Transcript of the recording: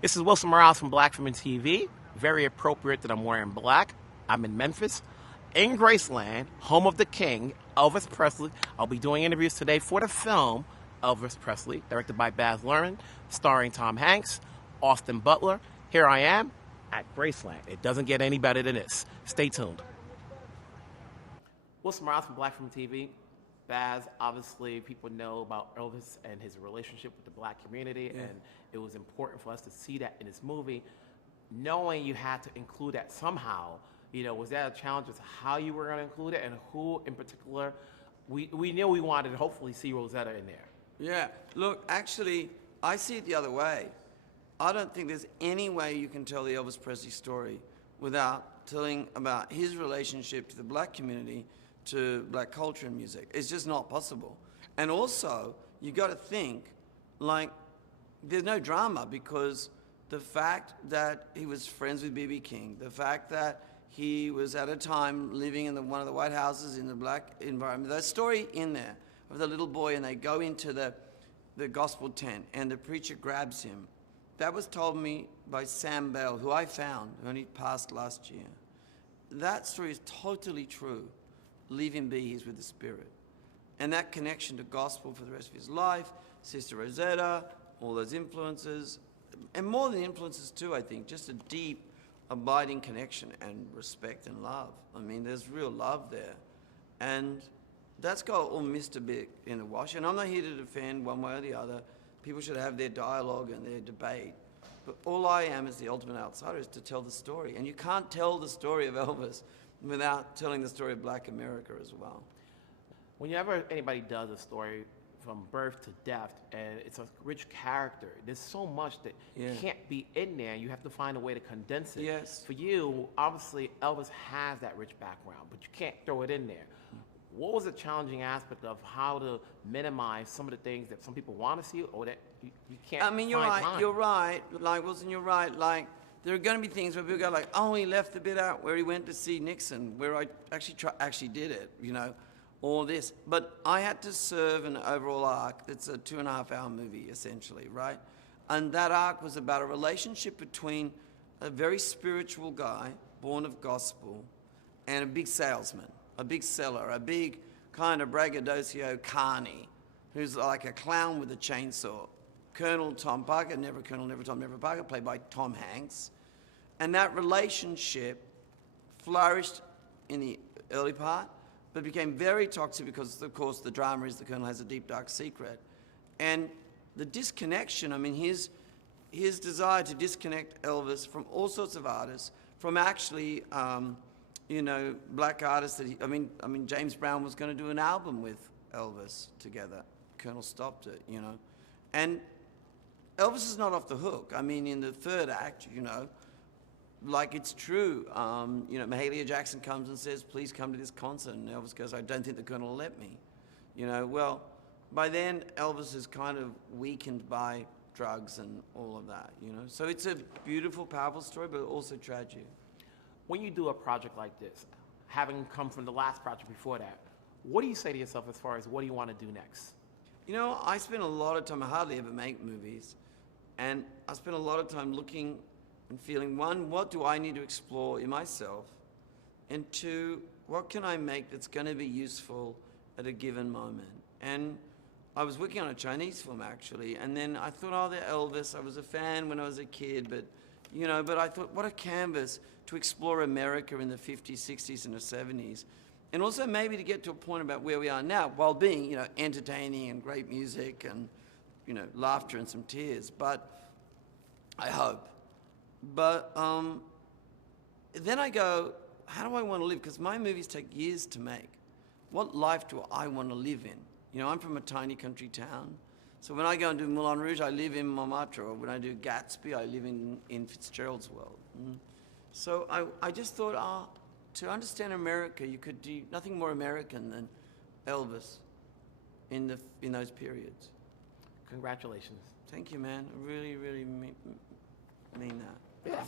This is Wilson Morales from Black Film and TV. Very appropriate that I'm wearing black. I'm in Memphis, in Graceland, home of the king, Elvis Presley. I'll be doing interviews today for the film Elvis Presley, directed by Baz Luhrmann, starring Tom Hanks, Austin Butler. Here I am at Graceland. It doesn't get any better than this. Stay tuned. Wilson Morales from Black Film and TV. Baz, obviously, people know about Elvis and his relationship with the black community, and it was important for us to see that in this movie. Knowing you had to include that somehow, was that a challenge as to how you were going to include it, and who in particular? We knew we wanted to hopefully see Rosetta in there. Yeah, look, actually, I see it the other way. I don't think there's any way you can tell the Elvis Presley story without telling about his relationship to the black community, to black culture and music. It's just not possible. And also, you got to think, like, there's no drama, because the fact that he was friends with B.B. King, the fact that he was at a time living in one of the White Houses in the black environment, that story in there of the little boy, and they go into the gospel tent and the preacher grabs him, that was told me by Sam Bell, who I found, who only passed last year. That story is totally true. Leave him be, he's with the Spirit. And that connection to gospel for the rest of his life, Sister Rosetta, all those influences, and more than influences too, I think, just a deep, abiding connection and respect and love. I mean, there's real love there. And that's got all missed a bit in the wash. And I'm not here to defend one way or the other. People should have their dialogue and their debate. But all I am as the ultimate outsider is to tell the story. And you can't tell the story of Elvis without telling the story of black America as well. Whenever anybody does a story from birth to death, and it's a rich character, there's so much that can't be in there. You have to find a way to condense it. Yes. For you, obviously, Elvis has that rich background, but you can't throw it in there. What was the challenging aspect of how to minimize some of the things that some people want to see, or that you can't? I mean, you're find right. time? You're right. Like, Wilson, you're right. Like, there are going to be things where people go like, oh, he left the bit out where he went to see Nixon, where I actually did it, all this. But I had to serve an overall arc that's a 2.5-hour movie, essentially, right? And that arc was about a relationship between a very spiritual guy, born of gospel, and a big salesman, a big seller, a big kind of braggadocio carny, who's like a clown with a chainsaw. Colonel Tom Parker, never Colonel, never Tom, never Parker, played by Tom Hanks. And that relationship flourished in the early part, but became very toxic because, of course, the drama is the Colonel has a deep, dark secret. And the disconnection, I mean, his desire to disconnect Elvis from all sorts of artists, from actually, black artists that I mean, James Brown was going to do an album with Elvis together. Colonel stopped it, And Elvis is not off the hook. I mean, in the third act, like it's true. Mahalia Jackson comes and says, please come to this concert. And Elvis goes, I don't think the Colonel will let me. Well, by then, Elvis is kind of weakened by drugs and all of that, So it's a beautiful, powerful story, but also tragic. When you do a project like this, having come from the last project before that, what do you say to yourself as far as what do you want to do next? I spend a lot of time, I hardly ever make movies, and I spend a lot of time looking and feeling, one, what do I need to explore in myself? And two, what can I make that's going to be useful at a given moment? And I was working on a Chinese film, actually, and then I thought, oh, they're Elvis. I was a fan when I was a kid, but I thought, what a canvas to explore America in the 50s, 60s, and the 70s. And also maybe to get to a point about where we are now, while being, entertaining and great music and, laughter and some tears. But I hope. But then I go, how do I want to live? Because my movies take years to make. What life do I want to live in? I'm from a tiny country town. So when I go and do Moulin Rouge, I live in Montmartre. Or when I do Gatsby, I live in Fitzgerald's world. So I just thought, to understand America, you could do nothing more American than Elvis in those periods. Congratulations. Thank you, man. I really, really mean that. Yeah.